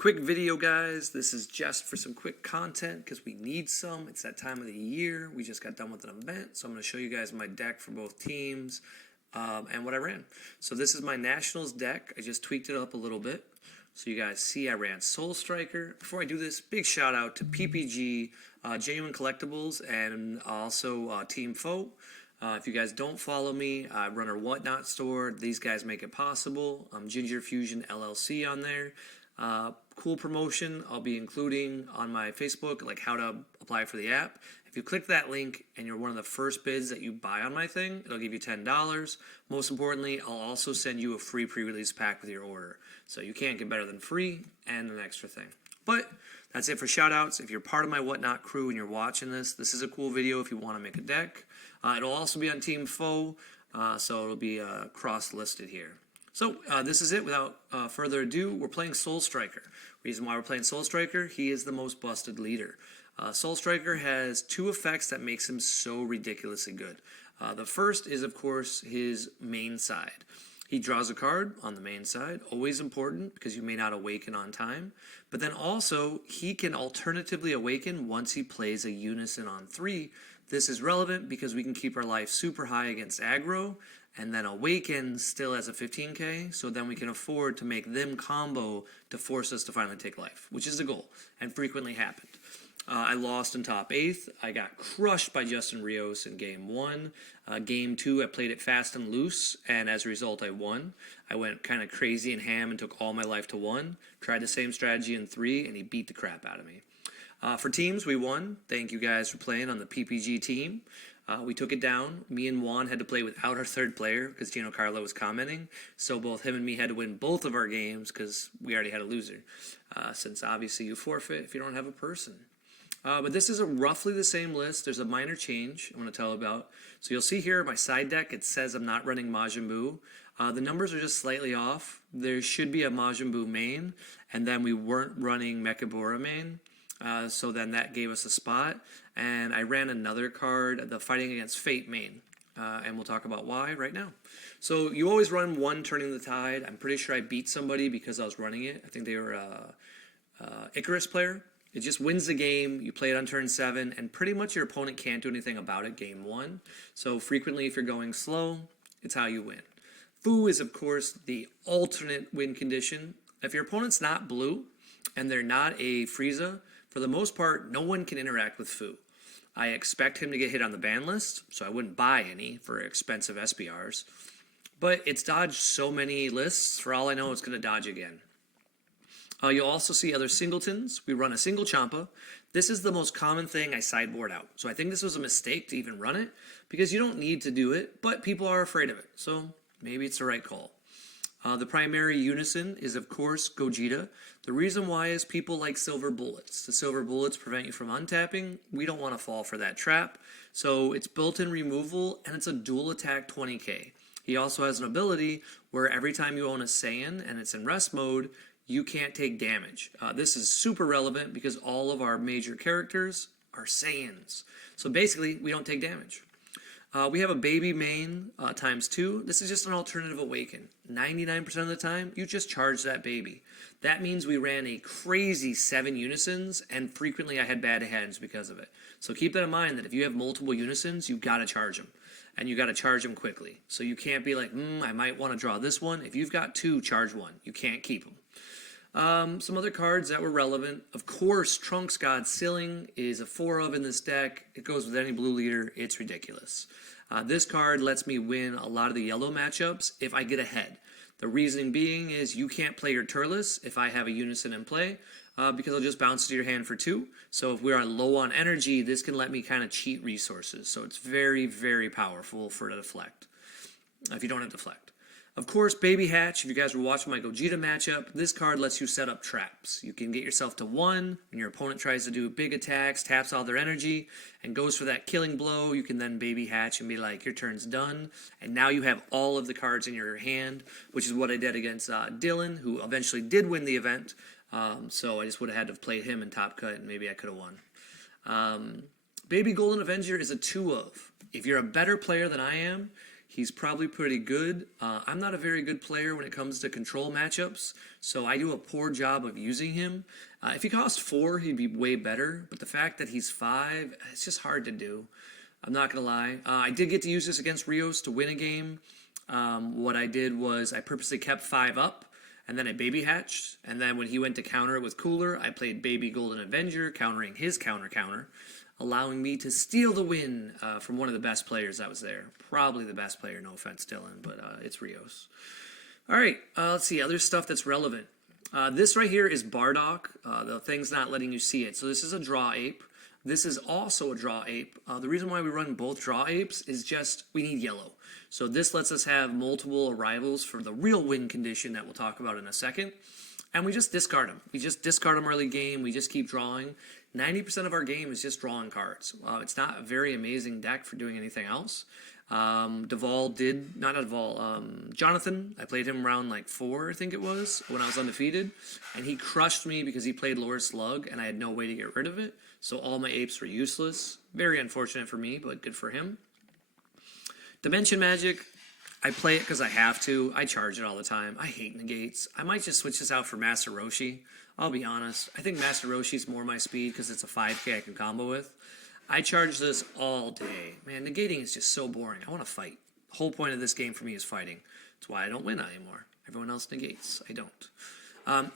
Quick video, guys. This is just for some quick content because we need some. It's that time of the year. We just got done with an event, so I'm going to show you guys my deck for both teams and what I ran. So this is my Nationals deck. I just tweaked it up a little bit. So you guys see I ran Soul Striker. Before I do this, big shout out to PPG, Genuine Collectibles, and also Team Foe. If you guys don't follow me, I run our Whatnot store. These guys make it possible. Ginger Fusion LLC on there. Cool promotion I'll be including on my Facebook, like how to apply for the app. If you click that link and you're one of the first bids that you buy on my thing, it'll give you $10. Most importantly, I'll also send you a free pre-release pack with your order. So you can't get better than free and an extra thing. But that's it for shout-outs. If you're part of my Whatnot crew and you're watching this, this is a cool video if you want to make a deck. It'll also be on Team Foe, so it'll be cross-listed here. So this is it. Without further ado, we're playing Soul Striker. Reason why we're playing Soul Striker, he is the most busted leader. Soul Striker has two effects that makes him so ridiculously good. The first is, of course, his main side. He draws a card on the main side, always important because you may not awaken on time. But then also, he can alternatively awaken once he plays a unison on 3. This is relevant because we can keep our life super high against aggro, and then awaken still as a 15k, so then we can afford to make them combo to force us to finally take life, which is the goal, and frequently happened. I lost in top 8th. I got crushed by Justin Rios in game 1. Game 2, I played it fast and loose, and as a result, I won. I went kind of crazy and ham and took all my life to 1. Tried the same strategy in 3, and he beat the crap out of me. For teams, we won. Thank you guys for playing on the PPG team. We took it down. Me and Juan had to play without our third player because Gino Carlo was commenting. So both him and me had to win both of our games because we already had a loser. Since obviously you forfeit if you don't have a person. But this is roughly the same list. There's a minor change I want to tell about. So you'll see here my side deck, it says I'm not running Majin Buu. The numbers are just slightly off. There should be a Majin Buu main, and then we weren't running Mechabura main. So then that gave us a spot, and I ran another card, the Fighting Against Fate main, and we'll talk about why right now. So you always run one Turning the Tide. I'm pretty sure I beat somebody because I was running it. I think they were Icarus player. It just wins the game. You play it on turn 7, and pretty much your opponent can't do anything about it game 1. So frequently, if you're going slow, it's how you win. Fu is, of course, the alternate win condition. If your opponent's not blue, and they're not a Frieza, for the most part, no one can interact with Fu. I expect him to get hit on the ban list, so I wouldn't buy any for expensive SBRs. But it's dodged so many lists, for all I know, it's going to dodge again. You'll also see other singletons. We run a single Champa. This is the most common thing I sideboard out. So I think this was a mistake to even run it, because you don't need to do it, but people are afraid of it. So maybe it's the right call. The primary unison is, of course, Gogeta. The reason why is people like silver bullets. The silver bullets prevent you from untapping. We don't want to fall for that trap. So it's built-in removal, and it's a dual attack 20k. He also has an ability where every time you own a Saiyan and it's in rest mode, you can't take damage. This is super relevant because all of our major characters are Saiyans. So basically, we don't take damage. We have a baby main ×2. This is just an alternative awaken. 99% of the time, you just charge that baby. That means we ran a crazy 7 unisons, and frequently I had bad hands because of it. So keep that in mind that if you have multiple unisons, you've got to charge them. And you got to charge them quickly. So you can't be like, I might want to draw this one. If you've got 2, charge 1. You can't keep them. Some other cards that were relevant. Of course, Trunks God Sealing is a 4 of in this deck. It goes with any blue leader. It's ridiculous. This card lets me win a lot of the yellow matchups if I get ahead. The reasoning being is you can't play your Turles if I have a unison in play because I'll just bounce to your hand for 2. So if we're low on energy, this can let me kind of cheat resources. So it's very, very powerful for deflect if you don't have deflect. Of course, Baby Hatch, if you guys were watching my Gogeta matchup, this card lets you set up traps. You can get yourself to 1 when your opponent tries to do big attacks, taps all their energy, and goes for that killing blow. You can then Baby Hatch and be like, your turn's done. And now you have all of the cards in your hand, which is what I did against Dylan, who eventually did win the event. So I just would have had to have played him in top cut, and maybe I could have won. Baby Golden Avenger is a 2 of. If you're a better player than I am, He's probably pretty good. I'm not a very good player when it comes to control matchups, so I do a poor job of using him. If he cost 4, he'd be way better, but the fact that he's 5, it's just hard to do. I'm not going to lie. I did get to use this against Rios to win a game. What I did was I purposely kept 5 up, and then I baby hatched, and then when he went to counter it with Cooler, I played baby Golden Avenger, countering his counter, allowing me to steal the win from one of the best players that was there. Probably the best player, no offense, Dylan, but it's Rios. All right, let's see, other stuff that's relevant. This right here is Bardock. The thing's not letting you see it. So this is a draw ape. This is also a draw ape. The reason why we run both draw apes is just we need yellow. So this lets us have multiple arrivals for the real win condition that we'll talk about in a second. And we just discard them. We just discard them early game. We just keep drawing. 90% of our game is just drawing cards. It's not a very amazing deck for doing anything else. Jonathan, I played him round like 4, I think it was, when I was undefeated. And he crushed me because he played Lord Slug and I had no way to get rid of it. So all my apes were useless. Very unfortunate for me, but good for him. Dimension Magic, I play it because I have to. I charge it all the time. I hate negates. I might just switch this out for Master Roshi. I'll be honest. I think Master Roshi's more my speed because it's a 5k I can combo with. I charge this all day. Man, negating is just so boring. I want to fight. The whole point of this game for me is fighting. That's why I don't win anymore. Everyone else negates. I don't.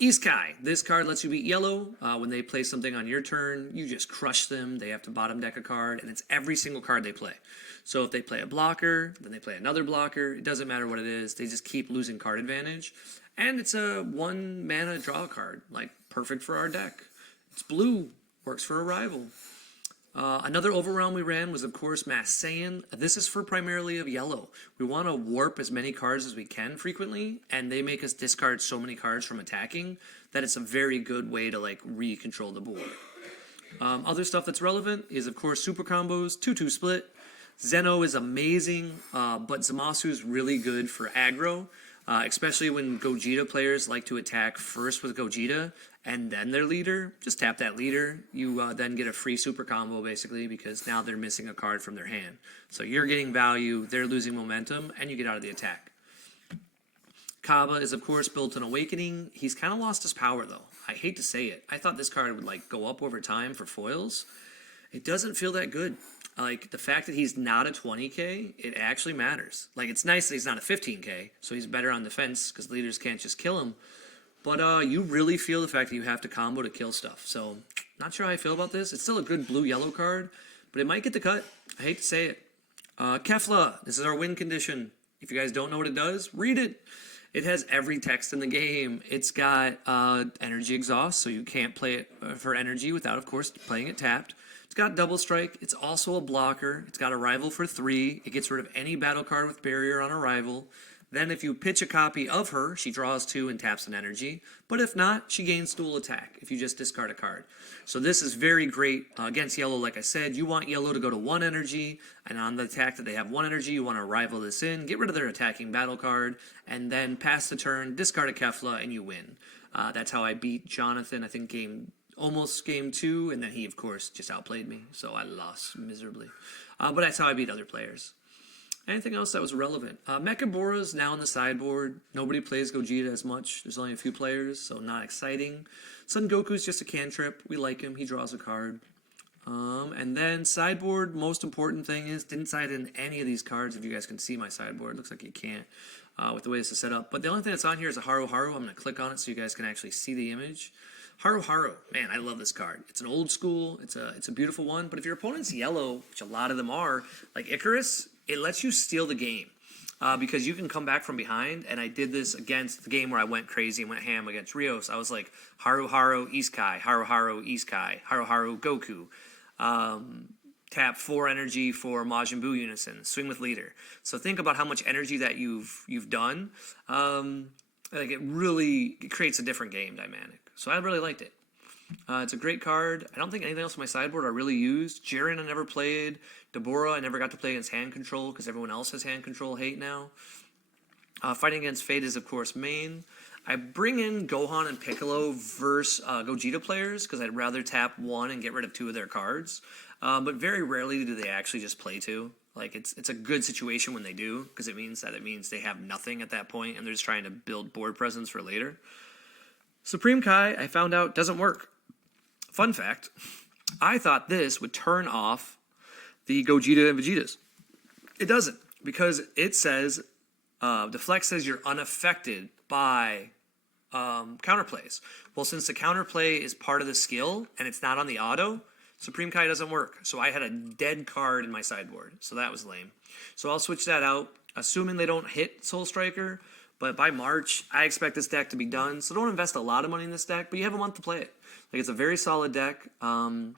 Iskai. This card lets you beat yellow. When they play something on your turn, you just crush them. They have to bottom deck a card, and it's every single card they play. So if they play a blocker, then they play another blocker. It doesn't matter what it is. They just keep losing card advantage. And it's a 1 mana draw card, like perfect for our deck. It's blue. Works for a rival. Another overwhelm we ran was, of course, Mass Saiyan. This is for primarily of yellow. We want to warp as many cards as we can frequently, and they make us discard so many cards from attacking that it's a very good way to, like, re-control the board. Other stuff that's relevant is, of course, super combos, 2-2 split. Zeno is amazing, but Zamasu is really good for aggro, especially when Gogeta players like to attack first with Gogeta and then their leader. Just tap that leader. You then get a free super combo, basically, because now they're missing a card from their hand. So you're getting value, they're losing momentum, and you get out of the attack. Kaba is, of course, built on Awakening. He's kind of lost his power, though. I hate to say it. I thought this card would, like, go up over time for foils. It doesn't feel that good. Like, the fact that he's not a 20k, it actually matters. Like, it's nice that he's not a 15k, so he's better on defense, because leaders can't just kill him. But you really feel the fact that you have to combo to kill stuff. So, not sure how I feel about this. It's still a good blue-yellow card, but it might get the cut. I hate to say it. Kefla, this is our win condition. If you guys don't know what it does, read it. It has every text in the game. It's got energy exhaust, so you can't play it for energy without, of course, playing it tapped. It's got double strike. It's also a blocker. It's got a rival for 3. It gets rid of any battle card with barrier on a rival. Then if you pitch a copy of her, she draws 2 and taps an energy. But if not, she gains dual attack if you just discard a card. So this is very great against yellow. Like I said, you want yellow to go to 1 energy, and on the attack that they have 1 energy, you want to rival this in, get rid of their attacking battle card, and then pass the turn, discard a Kefla, and you win. That's how I beat Jonathan, I think almost game 2, and then he, of course, just outplayed me, so I lost miserably. But that's how I beat other players. Anything else that was relevant? Mechabora's now on the sideboard. Nobody plays Gogeta as much. There's only a few players, so not exciting. Son Goku's just a cantrip. We like him. He draws a card. And then sideboard, most important thing is, didn't side in any of these cards. If you guys can see my sideboard, looks like you can't with the way this is set up. But the only thing that's on here is a Haru Haru. I'm going to click on it so you guys can actually see the image. Haru Haru, man, I love this card. It's an old school, it's a beautiful one, but if your opponent's yellow, which a lot of them are, like Icarus, it lets you steal the game because you can come back from behind, and I did this against the game where I went crazy and went ham against Rios. I was like, Haru Haru, Iskai, Haru Haru, Iskai, Haru Haru, Goku. Tap 4 energy for Majin Buu Unison, swing with leader. So think about how much energy that you've done. Like it creates a different game dynamic. So I really liked it. It's a great card. I don't think anything else on my sideboard I really used. Jiren I never played. Deborah I never got to play against hand control because everyone else has hand control hate now. Fighting against Fate is, of course, main. I bring in Gohan and Piccolo versus Gogeta players because I'd rather tap 1 and get rid of 2 of their cards. But very rarely do they actually just play 2. Like, it's a good situation when they do, because it means they have nothing at that point, and they're just trying to build board presence for later. Supreme Kai, I found out, doesn't work. Fun fact, I thought this would turn off the Gogeta and Vegetas. It doesn't, because it says, Deflect says you're unaffected by counterplays. Well, since the counterplay is part of the skill, and it's not on the auto, Supreme Kai doesn't work. So I had a dead card in my sideboard, so that was lame. So I'll switch that out, assuming they don't hit Soul Striker. But by March, I expect this deck to be done. So don't invest a lot of money in this deck, but you have a month to play it. Like, it's a very solid deck. The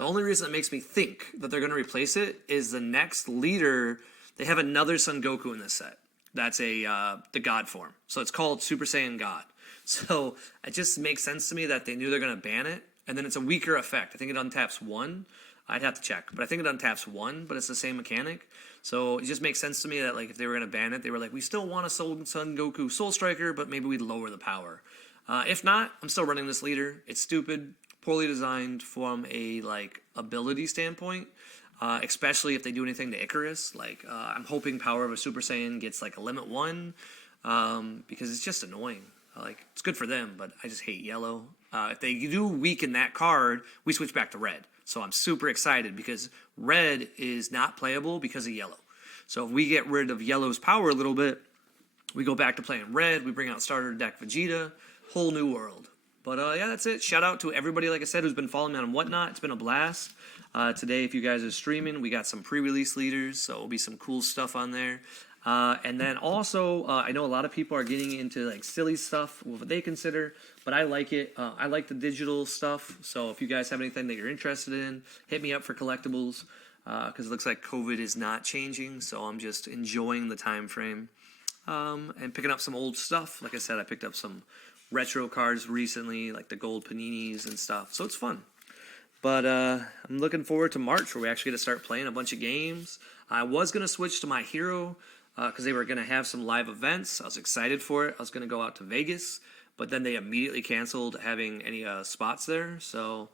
only reason it makes me think that they're going to replace it is the next leader, they have another Son Goku in this set. That's the God form. So it's called Super Saiyan God. So it just makes sense to me that they knew they're going to ban it. And then it's a weaker effect. I think it untaps 1. I'd have to check. But I think it untaps 1, but it's the same mechanic. So it just makes sense to me that, like, if they were going to ban it, they were like, we still want a Son Goku Soul Striker, but maybe we'd lower the power. If not, I'm still running this leader. It's stupid, poorly designed from a, like, ability standpoint. Especially if they do anything to Icarus. Like, I'm hoping Power of a Super Saiyan gets, like, a limit 1. Because it's just annoying. Like, it's good for them, but I just hate yellow. If they do weaken that card, we switch back to red. So I'm super excited because red is not playable because of yellow. So if we get rid of yellow's power a little bit, we go back to playing red. We bring out starter deck Vegeta. Whole new world. But yeah, that's it. Shout out to everybody, like I said, who's been following me on Whatnot. It's been a blast. Today, if you guys are streaming, we got some pre-release leaders, so it'll be some cool stuff on there. And then also, I know a lot of people are getting into, like, silly stuff, what they consider, but I like it. I like the digital stuff, so if you guys have anything that you're interested in, hit me up for collectibles, because it looks like COVID is not changing, so I'm just enjoying the time frame, and picking up some old stuff. Like I said, I picked up some retro cards recently, like the gold paninis and stuff, so it's fun. But I'm looking forward to March, where we actually get to start playing a bunch of games. I was going to switch to my hero, because they were going to have some live events. I was excited for it. I was going to go out to Vegas, but then they immediately canceled having any spots there, so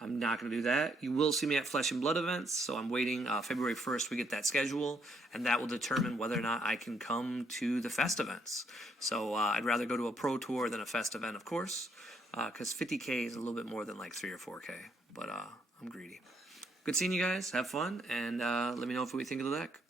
I'm not going to do that. You will see me at Flesh and Blood events, so I'm waiting. February 1st, we get that schedule, and that will determine whether or not I can come to the Fest events. So I'd rather go to a Pro Tour than a Fest event, of course, because 50K is a little bit more than like 3 or 4K, but I'm greedy. Good seeing you guys. Have fun, and let me know what you think of the deck.